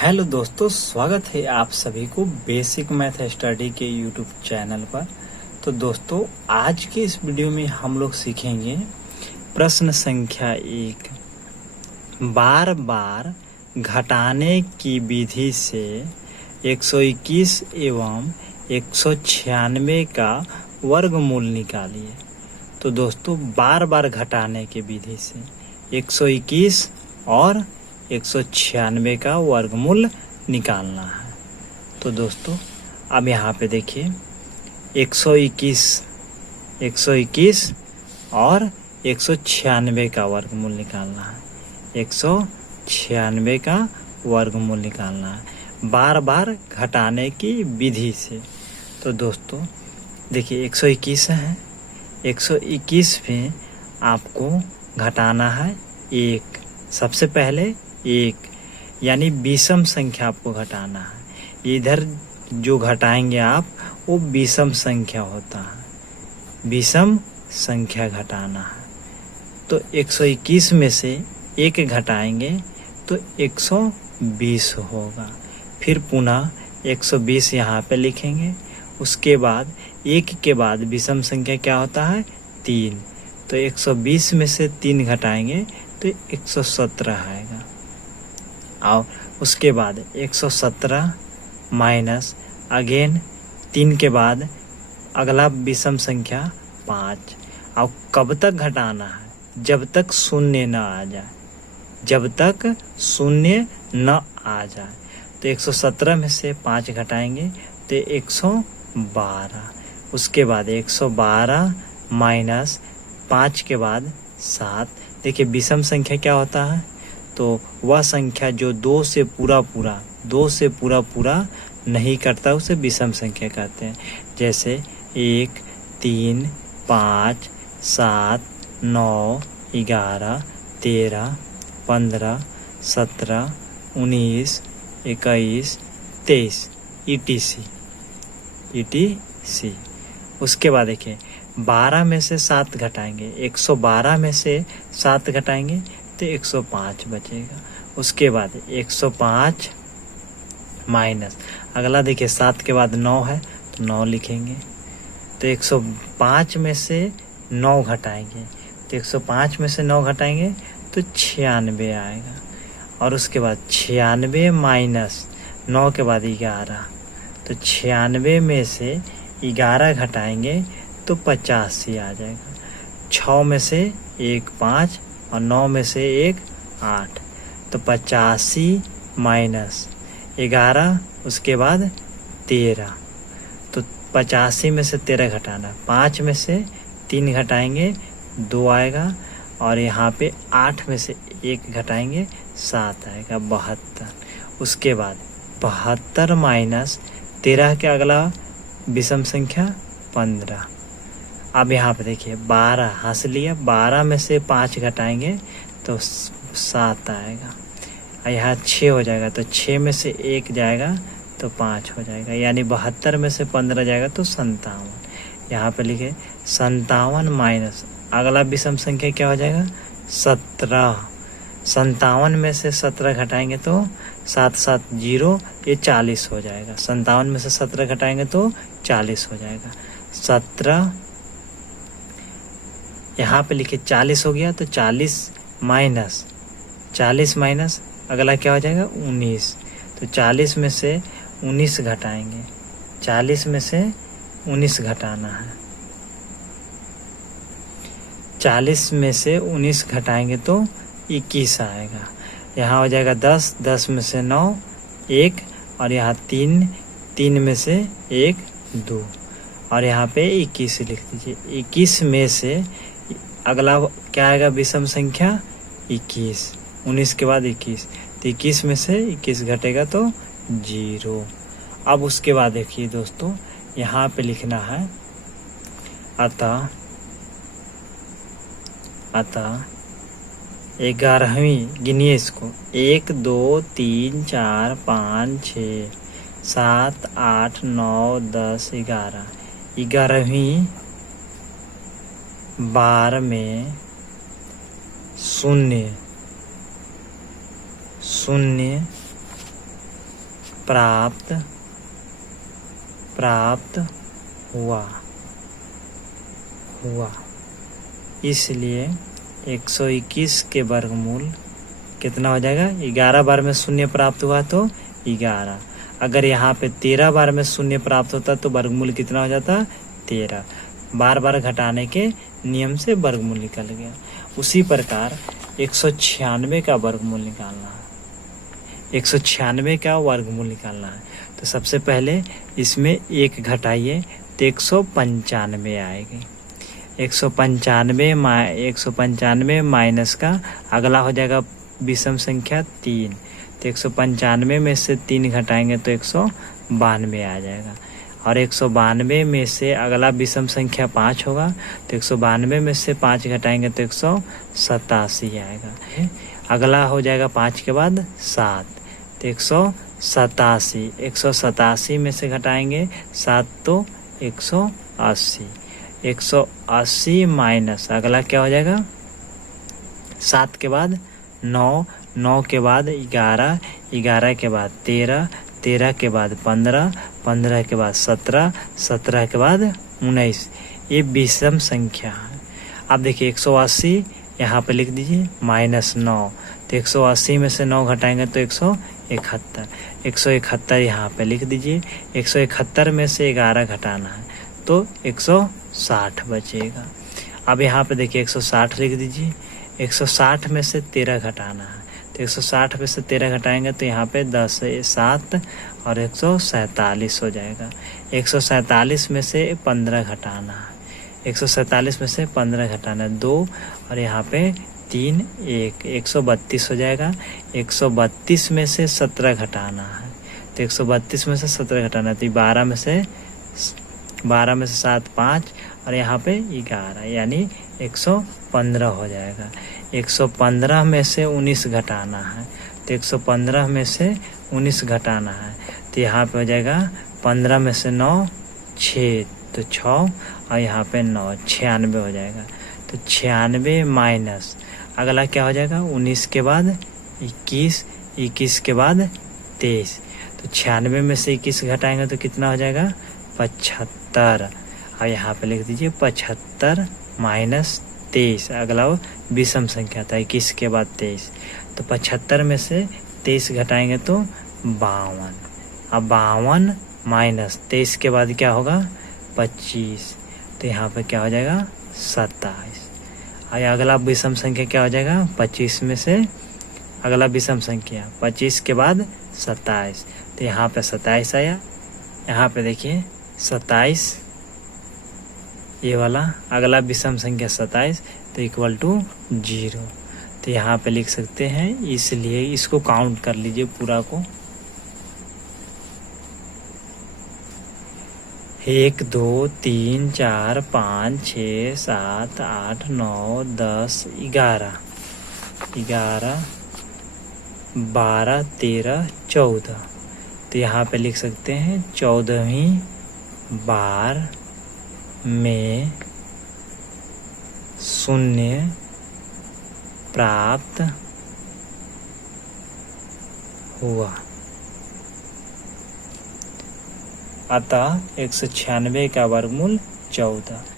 Hello दोस्तों, स्वागत है आप सभी को बेसिक मैथ स्टडी के यूट्यूब चैनल पर। तो दोस्तों, आज के इस वीडियो में हम लोग सीखेंगे प्रश्न संख्या 1, बार बार घटाने की विधि से 121 एवं 196 का वर्गमूल निकालिए। तो दोस्तों, बार बार घटाने की विधि से 121 और 196 का वर्गमूल निकालना है। तो दोस्तों, अब यहाँ पे देखिए 121 और 196 का वर्गमूल निकालना है। 196 का वर्गमूल निकालना है बार बार घटाने की विधि से। तो दोस्तों देखिए 121 है, 121 में आपको घटाना है 1। सबसे पहले 1 यानी विषम संख्या आपको घटाना है। इधर जो घटाएंगे आप वो विषम संख्या होता है, विषम संख्या घटाना है। तो 121 में से 1 घटाएंगे तो 120 होगा। फिर पुनः 120 यहाँ पे लिखेंगे। उसके बाद 1 के बाद विषम संख्या क्या होता है 3। तो 120 में से 3 घटाएंगे तो 117 आएगा। और उसके बाद 117 माइनस अगेन 3 के बाद अगला विषम संख्या 5। और कब तक घटाना है? जब तक शून्य न आ जाए, जब तक शून्य न आ जाए। तो 117 में से 5 घटाएंगे तो 112। उसके बाद 112 माइनस 5 के बाद 7। देखिए विषम संख्या क्या होता है? तो वह संख्या जो 2 से पूरा नहीं करता उसे विषम संख्या कहते हैं। जैसे 1, 3, 5, 7, 9, 11, 13, 15, 17, 19, 21, 23 ETC। उसके बाद देखिए 12 में से 7 घटाएंगे, 112 में से 7 घटाएंगे तो 105 बचेगा। उसके बाद 105 माइनस अगला देखिए 7 के बाद 9 है तो 9 लिखेंगे। तो 105 में से 9 घटाएंगे तो 105 में से 9 घटाएंगे तो 96 आएगा। और उसके बाद 96 माइनस 9 के बाद 11। तो 96 में से 11 घटाएंगे तो 85 आ जाएगा। 6 में से 1 5 और 9 में से 1 8। तो 85 माइनस 11 उसके बाद 13। तो 85 में से 13 घटाना, 5 में से 3 घटाएंगे 2 आएगा। और यहाँ पे 8 में से 1 घटाएंगे 7 आएगा, 72। उसके बाद 72 माइनस 13 के अगला विषम संख्या 15। अब यहाँ पे देखिए 12 हंस लिया, 12 में से 5 घटाएंगे तो 7 आएगा। यहाँ 6 हो जाएगा तो 6 में से 1 जाएगा तो 5 हो जाएगा। यानी 72 में से 15 जाएगा तो 57। यहाँ पे लिखे 57 माइनस अगला विषम संख्या क्या हो जाएगा 17। 57 में से 17 घटाएंगे तो 7 7 0 ये 40 हो जाएगा। 57 में से 17 घटाएंगे तो 40 हो जाएगा। 17 यहाँ पे लिखे 40 हो गया तो 40 माइनस अगला क्या हो जाएगा 19। तो 40 में से 19 घटाएंगे, 40 में से 19 घटाना है। 40 में से 19 घटाएंगे तो 21 आएगा। यहाँ हो जाएगा 10, 10 में से 9 1 और यहाँ 3 में से 1 2 और यहाँ पे 21 लिख दीजिए। 21 में से अगला क्या आएगा विषम संख्या 21। 19 के बाद 21 तो 21 में से 21 घटेगा तो 0। अब उसके बाद देखिए दोस्तों यहाँ पे लिखना है अतः 11वीं गिनिए इसको 1 2 3 4 5 6 7 8 9 10 11। 11वीं बार में 0 प्राप्त हुआ। इसलिए 121 के वर्गमूल कितना हो जाएगा? 11 बार में शून्य प्राप्त हुआ तो 11। अगर यहाँ पे 13 बार में शून्य प्राप्त होता तो वर्गमूल कितना हो जाता? 13। बार बार घटाने के नियम से वर्गमूल निकल गया। उसी प्रकार 196 का वर्गमूल निकालना है। 196 का वर्गमूल निकालना है तो सबसे पहले इसमें 1 घटाइए तो 195 आएगी। 195 माइनस का अगला हो जाएगा विषम संख्या 3, तो 195 में से 3 घटाएंगे तो 192 आ जाएगा। और 192 में से अगला विषम संख्या 5 होगा तो 192 में से 5 घटाएंगे तो 187 आएगा। अगला हो जाएगा 5 के बाद 7, तो 187 में से घटाएंगे 7 तो 180। 180 माइनस अगला क्या हो जाएगा? 7 के बाद 9, 9 के बाद 11, 11 के बाद 13, 13 के बाद 15, 15 के बाद 17, 17 के बाद 19। ये विषम संख्या है। अब देखिए 180 यहाँ पे लिख दीजिए माइनस 9, तो 180 में से 9 घटाएंगे तो 171। 171 यहाँ पे लिख दीजिए। 171 में से 11 घटाना है तो 160 बचेगा। अब यहाँ पे देखिए 160 लिख दीजिए। 160 में से 13 घटाना है तो 160 में से 13 घटाएंगे तो यहाँ पे 10, 7 और 147 हो जाएगा। 147 में से 15 घटाना है। 147 में से 15 घटाना है 2 और यहाँ पे 3, 1, 132 हो जाएगा। 132 में से 17 घटाना है तो 132 में से 17 घटाना है तो 12 में से 7, 5 और यहाँ पे 11 यानी 115 हो जाएगा। 115 में से 19 घटाना है तो 115 में से 19 घटाना है तो यहाँ पे हो जाएगा 15 में से 9, 6 तो 6 और यहाँ पे 9, 96 हो जाएगा। तो 96 माइनस अगला क्या हो जाएगा? 19 के बाद 21, 21 के बाद 23, तो 96 में से 21 घटाएंगे तो कितना हो जाएगा? 75। और यहाँ पे लिख दीजिए 75 माइनस 23, अगला वो विषम संख्या था 21 के बाद 23, तो 75 में से 23 घटाएंगे तो 52। अब 52 माइनस 23 के बाद क्या होगा? 25, तो यहाँ पे क्या हो जाएगा? 27। और अगला विषम संख्या क्या हो जाएगा? 25 में से अगला विषम संख्या 25 के बाद 27, तो यहाँ पे 27 आया। यहाँ पे देखिए 27, ये वाला अगला विषम संख्या 27 तो इक्वल टू 0, तो यहाँ पे लिख सकते हैं। इसलिए इसको काउंट कर लीजिए पूरा को। 1, 2, 3, 4, 5, 6, 7, 8, 9, 10, 11, 12, 13, 14, तो यहाँ पे लिख सकते हैं 14वीं बार में शून्य प्राप्त हुआ। अतः 196 का वर्गमूल 14।